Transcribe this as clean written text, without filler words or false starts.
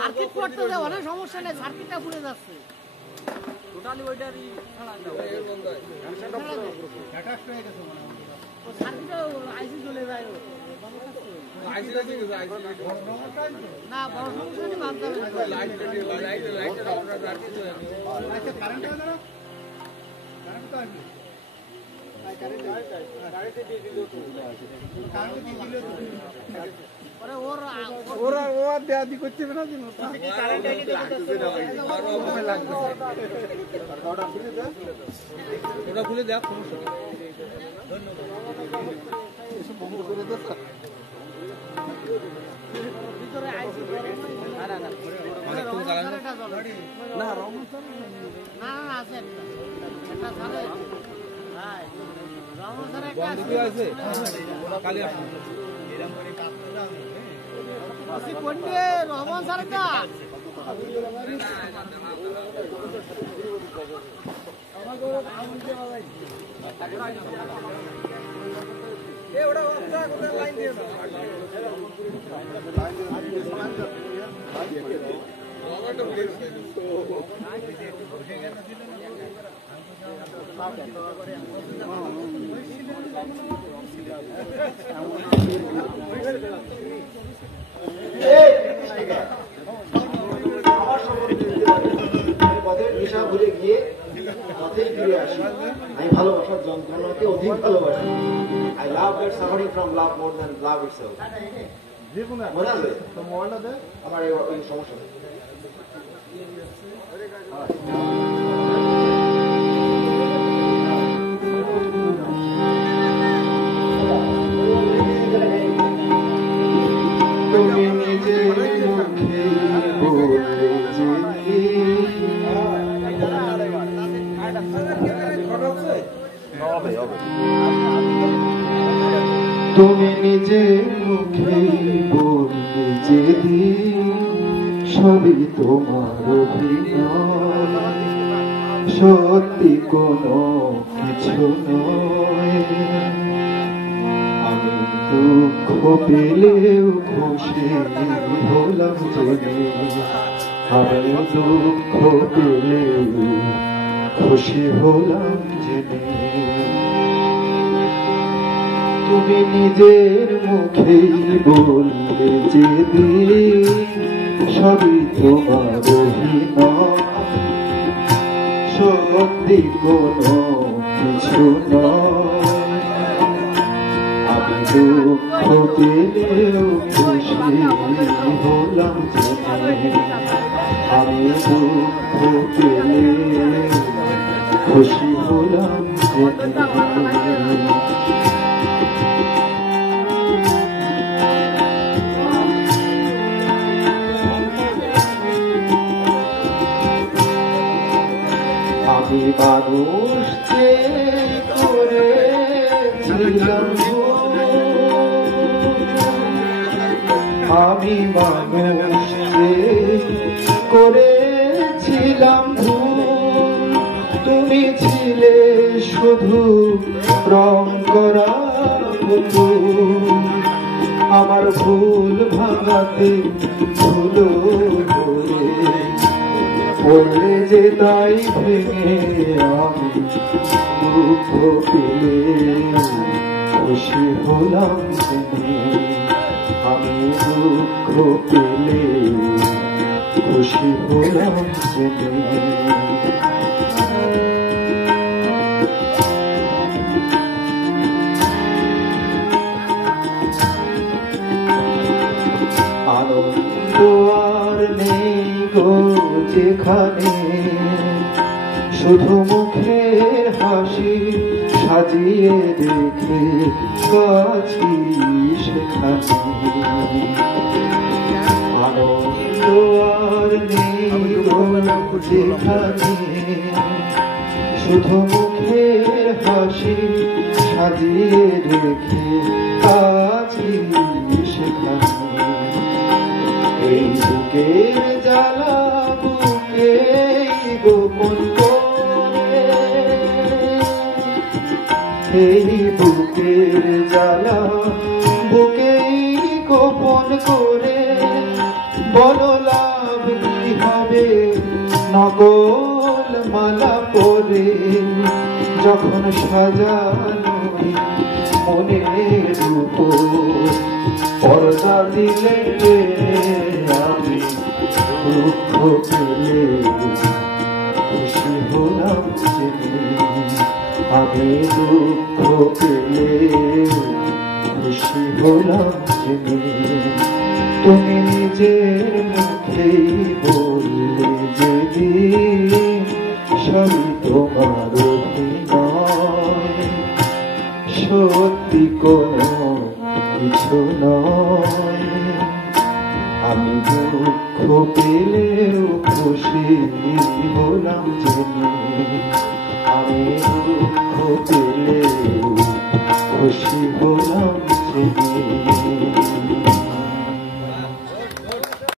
Circuit করতে অনেক সমস্যা নেই, সার্কিটটা পুড়ে যাচ্ছে টোটালি ওইটারই আইসি চলে যায় না বড় সমস্যা নেই, মানতে হবে ওটা খুলে দেখ রহমান স্যারটা ভুলে গিয়ে পথে ফিরে আসি। আমি ভালোবাসার যন্ত্রণাকে অধিক ভালোবাসি। I love that suffering from love more than love itself. মনে আছে আমার এই সমস্যা তুমি নিজে মুখে বলবে যেদিন সবই তোমার অভিনয়, সত্যি কোনো কিছু নয়। আমি দুঃখ পেলেও খুশি হলাম জেনে, আমি দুঃখ পেলেও খুশি হলাম জেনে। তুমি নিজের মুখেই বললে যেদিন সবই তোমার অভিনয়, সত্যি কোনো কিছু নয়। আমি দুঃখ পেলেও খুশি হলাম জেনে, আমি দুঃখ পেলে খুশি হলাম জেনে। আমি মানুষ করেছিলাম, আমি মানুষ করেছিলাম ভুল, তুমি ছিলে শুধু রং করা পুতুল। আমার ভুল ভাঙাতে ধুলো করে পড়লে যে তাই ভেঙে আমি দুঃখ পেলে খুশি হলাম জেনে, আমি দুঃখ পেলে খুশি হলাম জেনে। আনন্দ আর নেই গো যেখানে, শুধু মুখের হাসি সাজিয়ে রেখে কাছি সেখানে। আনন্দ আর নেই গো যেখানে, শুধু মুখের হাসি সাজিয়ে রেখে কাছি সেখানে। বুকের জ্বালা বুকে গোপন করে, এই বুকের জ্বালা বুকেই গোপন করে, বড় লাভ কি হবে নকল মালা পরে, যখন সাজানো মনের উপর পর্দা দিলে আমি দুঃখ পেলে খুশি হলাম জেনে, আমি দুঃখ পেলে খুশি হলাম জেনে। তুমি নিজের মুখেই বললে যেদিন সবই তোমার অভিনয়, সত্যি কোনো কিছু নয়। আমি দুঃখ পেলেও খুশি হলাম জেনে, আমি দুঃখ পেলে